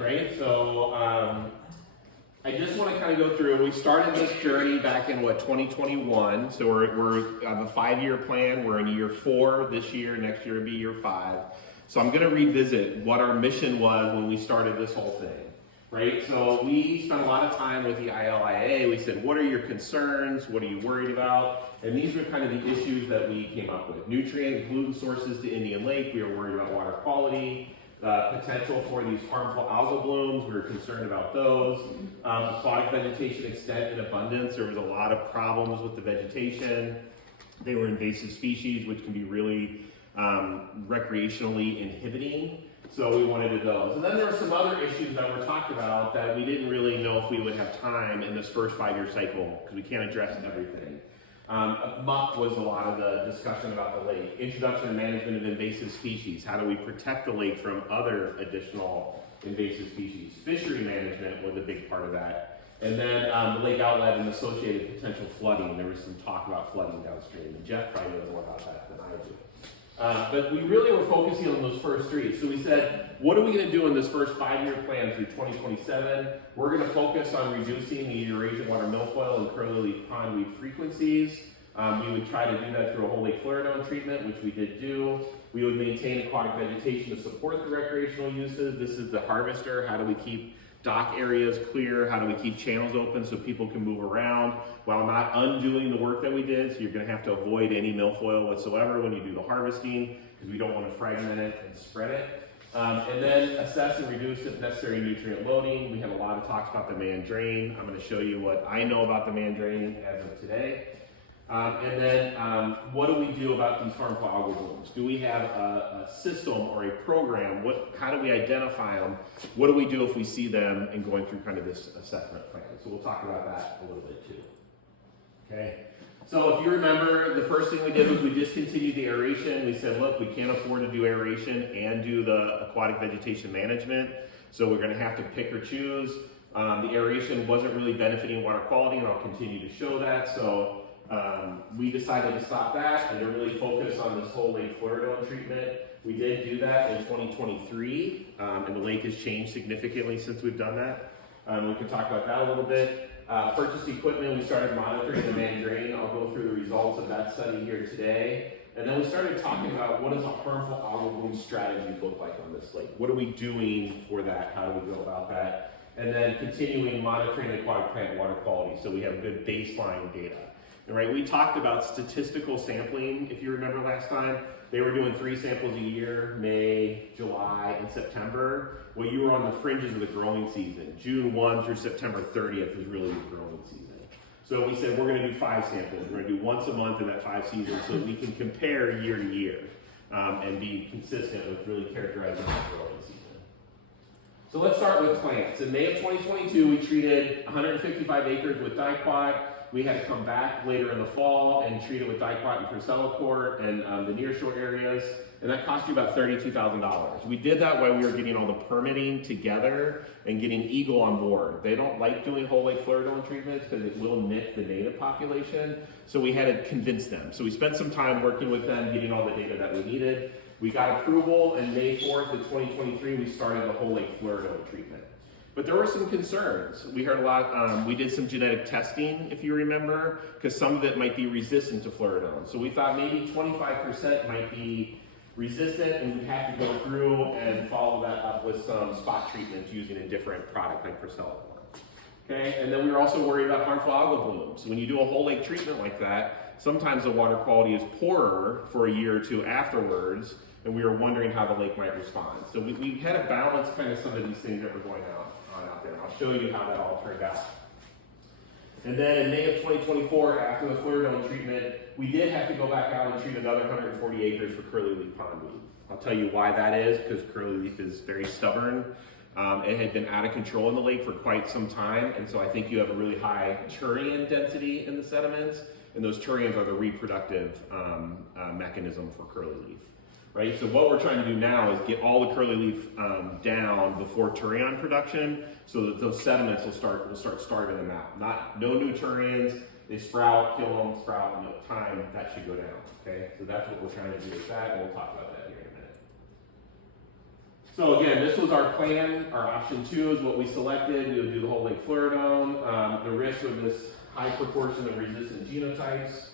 right? So I just want to kind of go through, we started this journey back in 2021. So we're have a 5-year plan. We're in year 4 this year, next year will be year 5. So I'm going to revisit what our mission was when we started this whole thing, right? So we spent a lot of time with the ILIA. We said, what are your concerns? What are you worried about? And these are kind of the issues that we came up with. Nutrient and pollutant sources to Indian Lake. We were worried about water quality. Potential for these harmful algal blooms, we were concerned about those. Aquatic vegetation extent and abundance, there was a lot of problems with the vegetation. They were invasive species, which can be really recreationally inhibiting, so we wanted to do those. And then there were some other issues that were talked about that we didn't really know if we would have time in this first 5-year cycle, because we can't address everything. Muck was a lot of the discussion about the lake. Introduction and management of invasive species. How do we protect the lake from other additional invasive species? Fishery management was a big part of that. And then the lake outlet and associated potential flooding. There was some talk about flooding downstream. And Jeff probably knows more about that than I do. But we really were focusing on those first 3. So we said, what are we going to do in this first 5-year plan through 2027? We're going to focus on reducing the Eurasian water milfoil and curly leaf pondweed frequencies. We would try to do that through a whole lake fluoridone treatment, which we did do. We would maintain aquatic vegetation to support the recreational uses. This is the harvester. How do we keep dock areas clear? How do we keep channels open so people can move around while not undoing the work that we did? So you're going to have to avoid any milfoil whatsoever when you do the harvesting, because we don't want to fragment it and spread it. And then assess and reduce, if necessary, nutrient loading. We have a lot of talks about the man drain. I'm going to show you what I know about the man drain as of today. And then what do we do about these harmful algal blooms? Do we have a system or a program? How do we identify them? What do we do if we see them, and going through kind of this assessment plan? So we'll talk about that a little bit too. Okay. So if you remember, the first thing we did was we discontinued the aeration. We said, look, we can't afford to do aeration and do the aquatic vegetation management. So we're going to have to pick or choose. The aeration wasn't really benefiting water quality, and I'll continue to show that. So we decided to stop that and to really focus on this whole lake fluoridone treatment. We did do that in 2023, and the lake has changed significantly since we've done that. We can talk about that a little bit. Purchase equipment, we started monitoring the man drain. I'll go through the results of that study here today. And then we started talking about what does a harmful algal bloom strategy look like on this lake? What are we doing for that? How do we go about that? And then continuing monitoring aquatic plant water quality, so we have good baseline data. Right, we talked about statistical sampling, if you remember last time. They were doing 3 samples a year, May, July, and September. Well, you were on the fringes of the growing season. June 1 through September 30th is really the growing season. So we said we're going to do 5 samples. We're going to do once a month in that 5 seasons so that we can compare year to year and be consistent with really characterizing that growing season. So let's start with plants. In May of 2022, we treated 155 acres with dicot. We had to come back later in the fall and treat it with dicot and Priscillacort and the nearshore areas, and that cost you about $32,000. We did that while we were getting all the permitting together and getting Eagle on board. They don't like doing whole lake fluoridone treatments because it will nick the native population, so we had to convince them. So we spent some time working with them, getting all the data that we needed. We got approval, and May 4th of 2023, we started the whole lake fluoridone treatment. But there were some concerns. We heard a lot, we did some genetic testing, if you remember, because some of it might be resistant to fluoridone. So we thought maybe 25% might be resistant, and we'd have to go through and follow that up with some spot treatments using a different product like Priscillacort. Okay, and then we were also worried about harmful algal blooms. When you do a whole lake treatment like that, sometimes the water quality is poorer for a year or two afterwards, and we were wondering how the lake might respond. So we had to balance kind of some of these things that were going on out there. I'll show you how that all turned out. And then in May of 2024, after the fluoridone treatment, we did have to go back out and treat another 140 acres for curly leaf pondweed. I'll tell you why that is, because curly leaf is very stubborn. It had been out of control in the lake for quite some time, and so I think you have a really high turion density in the sediments, and those turions are the reproductive mechanism for curly leaf. Right, so what we're trying to do now is get all the curly leaf down before turion production, so that those sediments will start starving them out. No new turions. They sprout, kill them, sprout, and over time that should go down. Okay, so that's what we're trying to do with that, and we'll talk about that here in a minute. So again, this was our plan. Our option 2 is what we selected. We would do the whole lake fluoridome. The risk of this high proportion of resistant genotypes,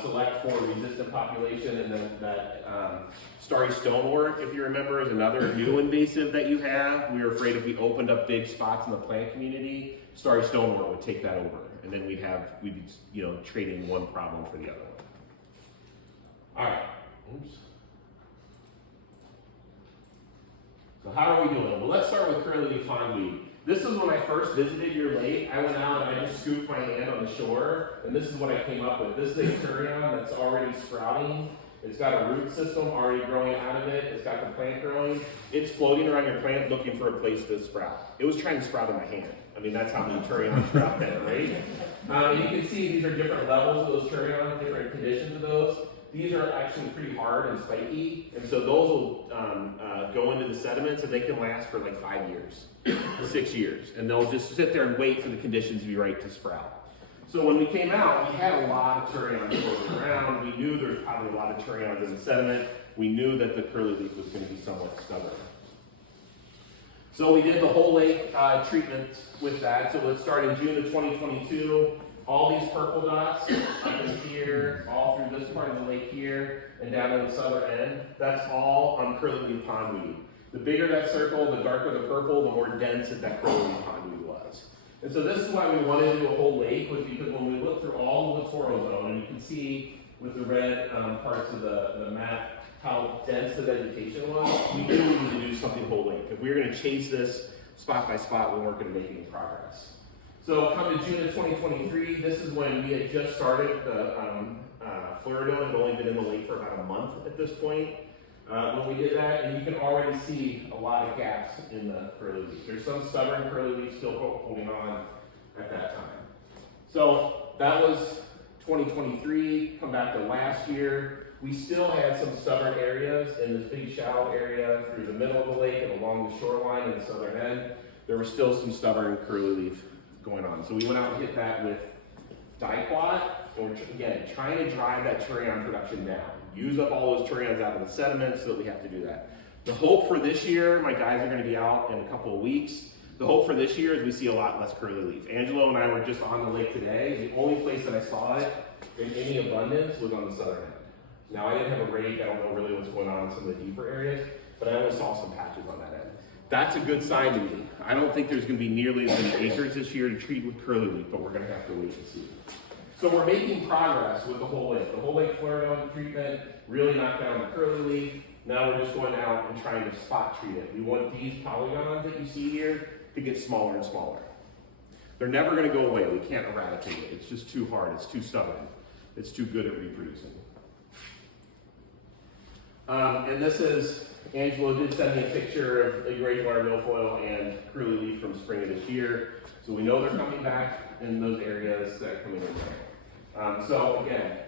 select for resistant population, and then that starry stonewort, if you remember, is another new invasive that you have. We were afraid if we opened up big spots in the plant community, starry stonewort would take that over, and then we'd be trading one problem for the other one. All right. Oops. So how are we doing? Well, let's start with curly leaf pondweed. This is when I first visited your lake. I went out and I just scooped my hand on the shore, and this is what I came up with. This is a turion that's already sprouting. It's got a root system already growing out of it. It's got the plant growing. It's floating around your plant looking for a place to sprout. It was trying to sprout in my hand. I mean, that's how many turions are out there, right? And you can see these are different levels of those turions, different conditions of those. These are actually pretty hard and spiky, and so those will go into the sediments, and they can last for like 5 years, 6 years, and they'll just sit there and wait for the conditions to be right to sprout. So when we came out, we had a lot of turions floating around. We knew there was probably a lot of turions in the sediment. We knew that the curly leaf was going to be somewhat stubborn. So we did the whole lake treatment with that. So let's start in June of 2022. All these purple dots up in here, all through this part of the lake here, and down to the southern end, that's all on curly leaf pondweed. The bigger that circle, the darker the purple, the more dense that curly leaf pondweed was. And so this is why we wanted to do a whole lake, was because when we look through all the littoral zone, and you can see with the red parts of the map how dense the vegetation was, we knew we needed to do something whole lake. If we were going to chase this spot by spot, we weren't going to make any progress. So come to June of 2023, this is when we had just started the fluoridome and only been in the lake for about a month at this point when we did that, and you can already see a lot of gaps in the curly leaf. There's some stubborn curly leaf still holding on at that time. So that was 2023. Come back to last year. We still had some stubborn areas in this big shallow area through the middle of the lake and along the shoreline and the southern end. There was still some stubborn curly leaf going on. So we went out and hit that with diquat, and we're again trying to drive that turion production down. Use up all those turions out of the sediment so that we have to do that. The hope for this year, my guys are going to be out in a couple of weeks. The hope for this year is we see a lot less curly leaf. Angelo and I were just on the lake today. The only place that I saw it in any abundance was on the southern end. Now I didn't have a rake, I don't know really what's going on in some of the deeper areas, but I only saw some patches on that end. That's a good sign to me. I don't think there's going to be nearly as many acres this year to treat with curly leaf, but we're going to have to wait and see. So we're making progress with the whole lake. The whole lake fluoridome treatment really knocked down the curly leaf. Now we're just going out and trying to spot treat it. We want these polygons that you see here to get smaller and smaller. They're never going to go away. We can't eradicate it. It's just too hard. It's too stubborn. It's too good at reproducing. And this is, Angelo did send me a picture of Eurasian water milfoil and curly leaf from spring of this year. So we know they're coming back in those areas that are coming in there. So again,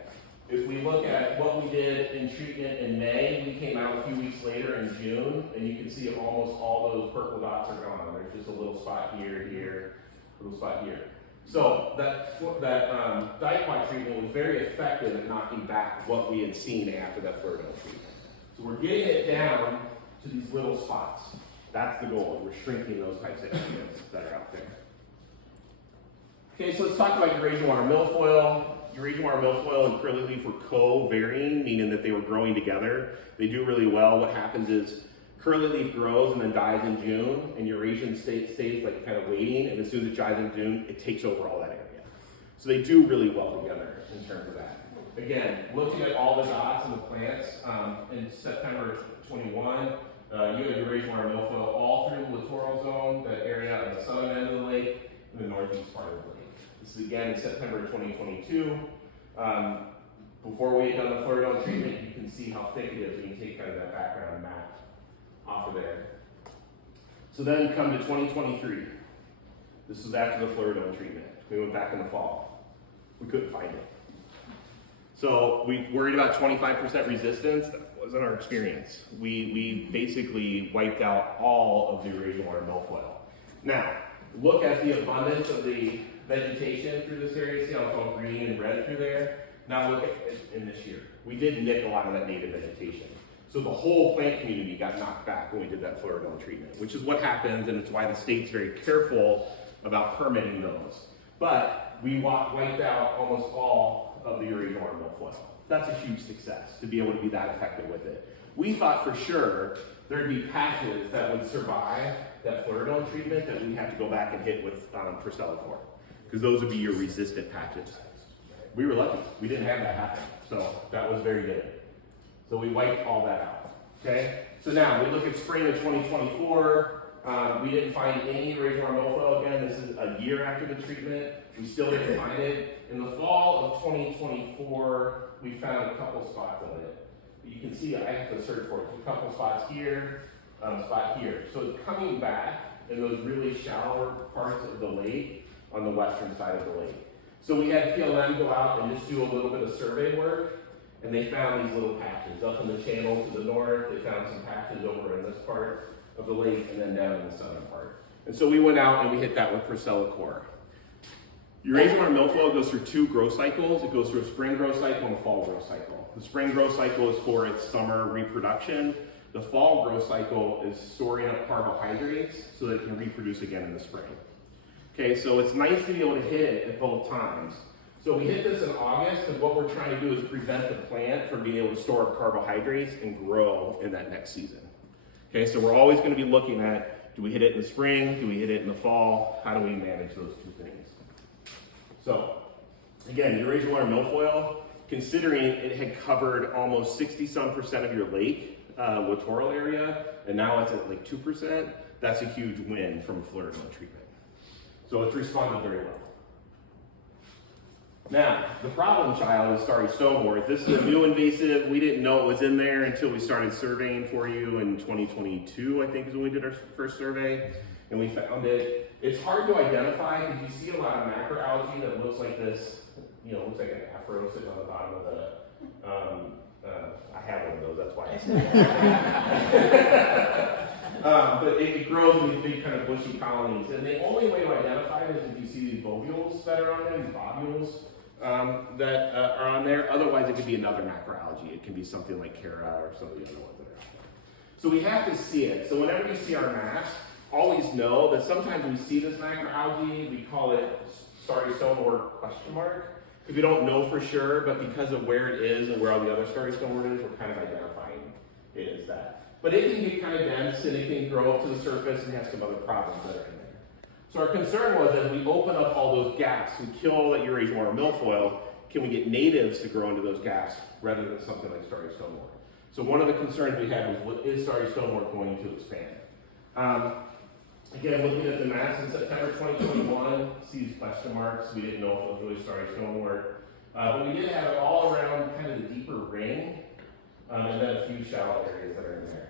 if we look at what we did in treatment in May, we came out a few weeks later in June, and you can see almost all those purple dots are gone. There's just a little spot here, a little spot here. So that diquat treatment was very effective at knocking back what we had seen after that fluoridome treatment. So we're getting it down to these little spots. That's the goal. We're shrinking those types of areas that are out there. Okay, so let's talk about Eurasian water milfoil. Eurasian water milfoil and curly leaf were co-varying, meaning that they were growing together. They do really well. What happens is curly leaf grows and then dies in June, and Eurasian stays like kind of waiting, and as soon as it dies in June, it takes over all that area. So they do really well together in terms of that. Again, looking at all the dots in the plants, in September 21, you had Eurasian water milfoil all through the littoral zone, that area on the southern end of the lake, and the northeast part of the lake. This is again in September 2022. Before we had done the fluoridome treatment, you can see how thick it is when you take kind of that background map off of there. So then come to 2023. This was after the fluoridome treatment. We went back in the fall. We couldn't find it. So we worried about 25% resistance. That wasn't our experience. We basically wiped out all of the Eurasian water milfoil. Now, look at the abundance of the vegetation through this area. See how it's all green and red through there? Now look at it in this year. We did nick a lot of that native vegetation. So the whole plant community got knocked back when we did that fluoridone treatment, which is what happens, and it's why the state's very careful about permitting those. But we wiped out almost all of the Eurasian water milfoil. That's a huge success to be able to be that effective with it. We thought for sure there'd be patches that would survive that fluoridone treatment that we have to go back and hit with Percellacor, because those would be your resistant patches. We were lucky. We didn't have that happen, so that was very good. So we wiped all that out, okay? So now we look at spring of 2024. We didn't find any Eurasian water milfoil again. This is a year after the treatment. We still didn't find it. In the fall of 2024, we found a couple spots of it. You can see I have to search for it. A couple spots here, spot here. So it's coming back in those really shallower parts of the lake on the western side of the lake. So we had PLM go out and just do a little bit of survey work, and they found these little patches up in the channel to the north. They found some patches over in this part of the lake and then down in the southern part. And so we went out and we hit that with Percellacor. Eurasian water milfoil goes through 2 growth cycles. It goes through a spring growth cycle and a fall growth cycle. The spring growth cycle is for its summer reproduction. The fall growth cycle is storing up carbohydrates so that it can reproduce again in the spring. Okay, so it's nice to be able to hit it at both times. So we hit this in August, and what we're trying to do is prevent the plant from being able to store up carbohydrates and grow in that next season. Okay, so we're always going to be looking at, do we hit it in the spring? Do we hit it in the fall? How do we manage those 2 things? So, again, Eurasian water milfoil, considering it had covered almost 60-some% of your lake littoral area, and now it's at like 2%, that's a huge win from fluoridone treatment. So it's responded very well. Now, the problem child is starry stonewort. This is a new invasive. We didn't know it was in there until we started surveying for you in 2022, I think is when we did our first survey, and we found it. It's hard to identify because you see a lot of macroalgae that looks like this, looks like an afro sitting on the bottom of the, I have one of those, that's why I say but it grows in these big kind of bushy colonies, and the only way to identify it is if you see these bovules that are on there, these globules that are on there. Otherwise, it could be another macroalgae. It can be something like Cara or some of the other ones that are out there. So we have to see it. So whenever you see our maps, always know that sometimes we see this macroalgae, we call it starry stonewort ? Because we don't know for sure, but because of where it is and where all the other starry stonewort is, we're kind of identifying it as that. But it can get kind of dense and it can grow up to the surface and have some other problems that are in there. So our concern was that if we open up all those gaps, we kill all that Eurasian water milfoil, can we get natives to grow into those gaps rather than something like starry stonewort? So one of the concerns we had was, is starry stonewort going to expand? Again, looking at the maps in September 2021, see these question marks. We didn't know if it was really starry stonewort. But we did have it all around kind of the deeper ring, and then a few shallow areas that are in there.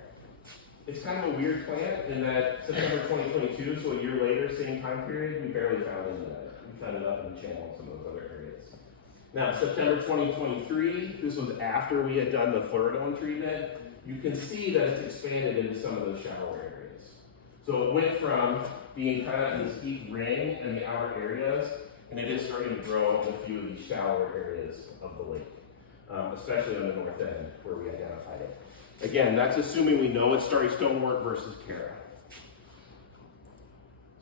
It's kind of a weird plant in that September 2022, so a year later, same time period, we barely found any of it. We found it up in the channel and some of those other areas. Now, September 2023, this was after we had done the fluoridone treatment. You can see that it's expanded into some of those shallow areas. So it went from being kind of in this deep ring in the outer areas, and it is starting to grow in a few of these shallower areas of the lake, especially on the north end where we identified it. Again, that's assuming we know it's starry stonewort versus Cara.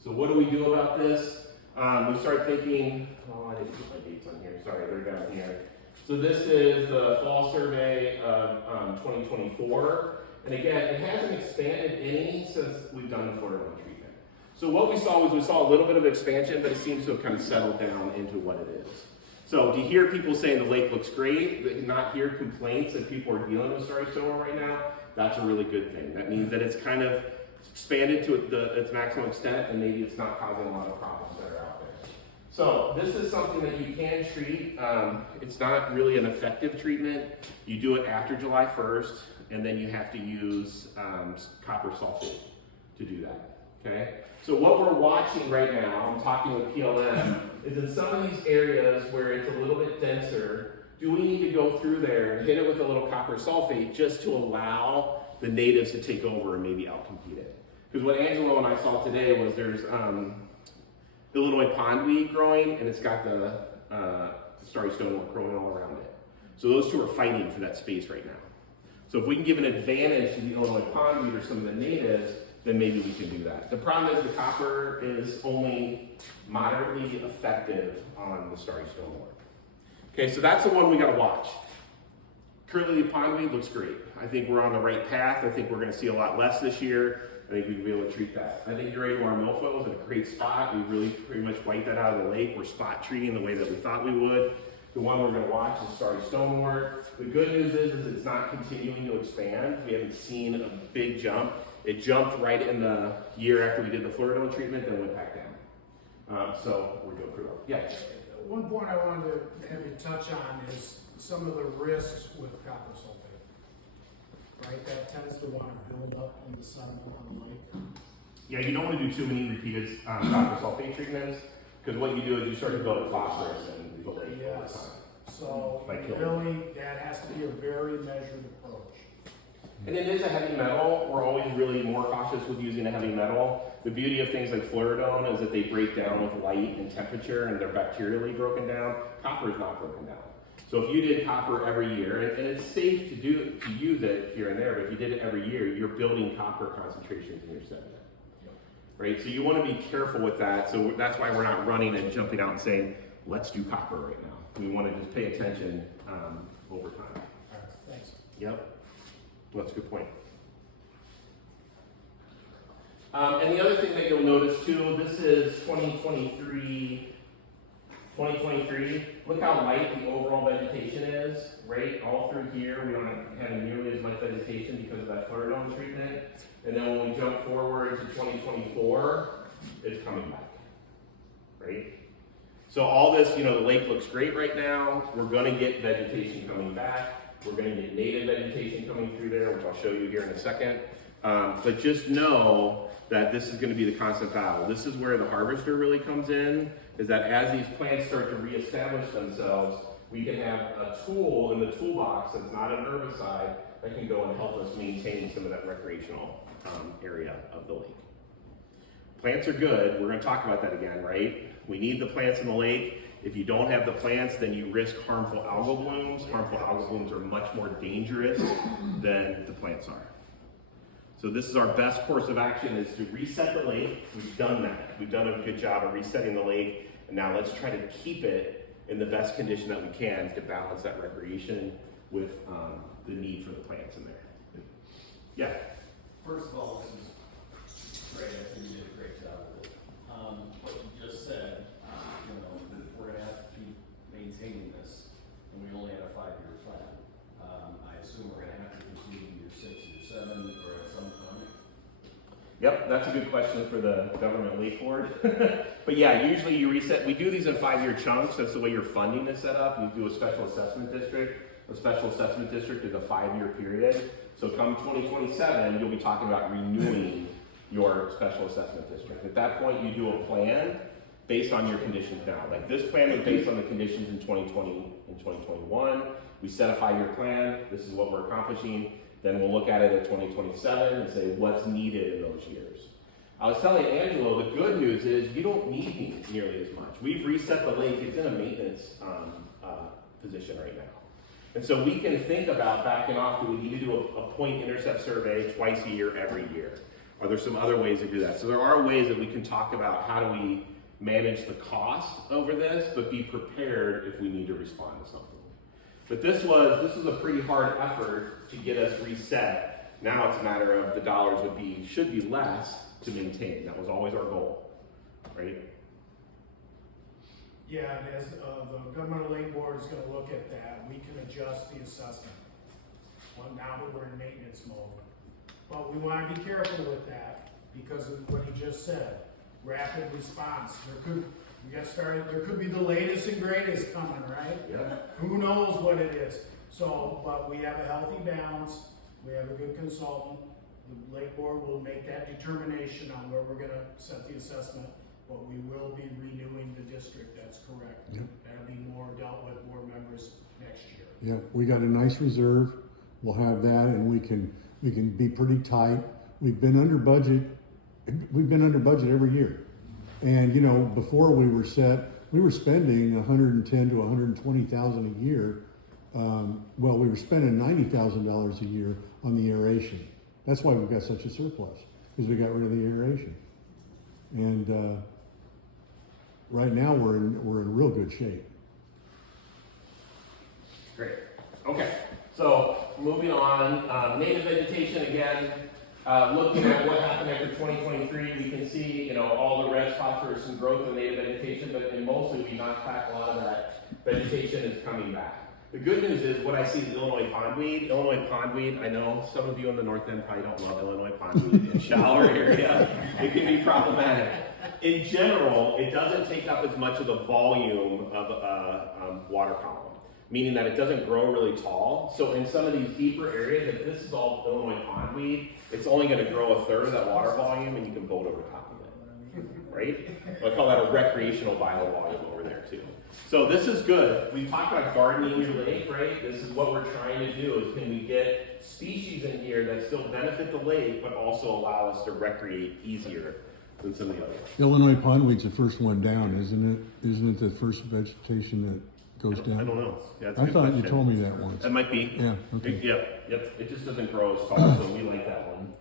So what do we do about this? We start thinking, I didn't put my dates on here, sorry, they're down here. So this is the fall survey of 2024. And again, it hasn't expanded any since we've done the fluoridone treatment. So what we saw was a little bit of expansion, but it seems to have kind of settled down into what it is. So to hear people saying the lake looks great, but not hear complaints that people are dealing with starry stonewort right now, that's a really good thing. That means that it's kind of expanded to its maximum extent, and maybe it's not causing a lot of problems that are out there. So this is something that you can treat. It's not really an effective treatment. You do it after July 1st, and then you have to use copper sulfate to do that, okay? So what we're watching right now, I'm talking with PLM, is in some of these areas where it's a little bit denser, do we need to go through there and hit it with a little copper sulfate just to allow the natives to take over and maybe outcompete it? Because what Angelo and I saw today was there's Illinois pondweed growing, and it's got the starry stonewort growing all around it. So those two are fighting for that space right now. So if we can give an advantage to the Illinois pondweed or some of the natives, then maybe we can do that. The problem is the copper is only moderately effective on the starry stonewort. Okay, so that's the one we gotta watch. Curly leaf pondweed looks great. I think we're on the right path. I think we're gonna see a lot less this year. I think we'll be able to treat that. I think your A1 milfoil is in a great spot. We really pretty much wiped that out of the lake. We're spot treating the way that we thought we would. The one we're gonna watch is starry stonewort. The good news is it's not continuing to expand. We haven't seen a big jump. It jumped right in the year after we did the fluoridone treatment, then went back down. So we're doing pretty well. Yeah. One point I wanted to have you touch on is some of the risks with copper sulfate. Right, that tends to want to build up in the sediment on the lake. Yeah, you don't want to do too many repeated copper sulfate treatments, because what you do is you start to build up phosphorus in the lake all the time. So really, that has to be a very measured approach. And it is a heavy metal. We're always really more cautious with using a heavy metal. The beauty of things like fluoridone is that they break down with light and temperature, and they're bacterially broken down. Copper is not broken down. So if you did copper every year, and it's safe to use it here and there, but if you did it every year, you're building copper concentrations in your sediment. Right? So you want to be careful with that. So that's why we're not running and jumping out and saying, let's do copper right now. We want to just pay attention over time. All right, thanks. Yep. That's a good point. And the other thing that you'll notice too, this is 2023. Look how light the overall vegetation is, right? All through here, we don't have nearly as much vegetation because of that fluoridone treatment. And then when we jump forward to 2024, it's coming back, right? So all this, the lake looks great right now. We're gonna get vegetation coming back. We're going to get native vegetation coming through there, which I'll show you here in a second. But just know that this is going to be the constant battle. This is where the harvester really comes in, is that as these plants start to reestablish themselves, we can have a tool in the toolbox that's not an herbicide that can go and help us maintain some of that recreational area of the lake. Plants are good. We're going to talk about that again, right? We need the plants in the lake. If you don't have the plants, then you risk harmful algal blooms. Harmful algal blooms are much more dangerous than the plants are. So this is our best course of action, is to reset the lake. We've done that. We've done a good job of resetting the lake. And now let's try to keep it in the best condition that we can to balance that recreation with the need for the plants in there. Yeah? First of all, this is great. I think you did a great job with it. What you just said, we're going to have to keep maintaining this, and we only had a 5-year plan. I assume we're going to have to continue year 6, year 7, or at some point. Yep, that's a good question for the government lake board. But yeah, usually you reset. We do these in 5-year chunks. That's the way your funding is set up. You do a special assessment district. A special assessment district is a 5-year period. So come 2027, you'll be talking about renewing your special assessment district. At that point, you do a plan based on your conditions now. Like this plan was based on the conditions in 2020 and 2021. We set a 5-year plan. This is what we're accomplishing. Then we'll look at it at 2027 and say what's needed in those years. I was telling Angelo, the good news is you don't need nearly as much. We've reset the lake. It's in a maintenance position right now. And so we can think about backing off. Do we need to do a point intercept survey twice a year, every year? Are there some other ways to do that? So there are ways that we can talk about how do we manage the cost over this, but be prepared if we need to respond to something. But this was a pretty hard effort to get us reset. Now it's a matter of the dollars should be less to maintain. That was always our goal, right? Yeah, and as the governmental lake board is going to look at that, we can adjust the assessment. Well, now that we're in maintenance mode. But we want to be careful with that because of what he just said. Rapid response. There could be the latest and greatest coming, right? Yeah. Who knows what it is? So, but we have a healthy balance. We have a good consultant. The lake board will make that determination on where we're going to set the assessment. But we will be renewing the district. That's correct. Yep. That'll be more dealt with board members next year. Yeah, we got a nice reserve. We'll have that, and we can be pretty tight. We've been under budget. We've been under budget every year. And before we were spending 110 to 120,000 a year well, we were spending $90,000 a year on the aeration. That's why we've got such a surplus, because we got rid of the aeration. And right now we're in real good shape. Great. Okay. So moving on, native vegetation again. Looking at what happened after 2023, we can see, all the red spots are some growth in native vegetation, but mostly we knocked back a lot of that vegetation is coming back. The good news is what I see is Illinois pondweed. Illinois pondweed, I know some of you in the north end probably don't love Illinois pondweed. In shallower area, it can be problematic. In general, it doesn't take up as much of the volume of a water column, meaning that it doesn't grow really tall. So in some of these deeper areas, if this is all Illinois pondweed, it's only going to grow a third of that water volume and you can boat over top of it, right? I call that a recreational biovolume over there too. So this is good. We talked about gardening your lake, right? This is what we're trying to do, is can we get species in here that still benefit the lake, but also allow us to recreate easier than some of the others. Illinois pondweed's the first one down, isn't it? Isn't it the first vegetation that goes down? I don't know. Yeah, that's a I good thought you question. told me that once. That might be. Yeah, okay. Yep. It just doesn't grow as tall, so we like that one.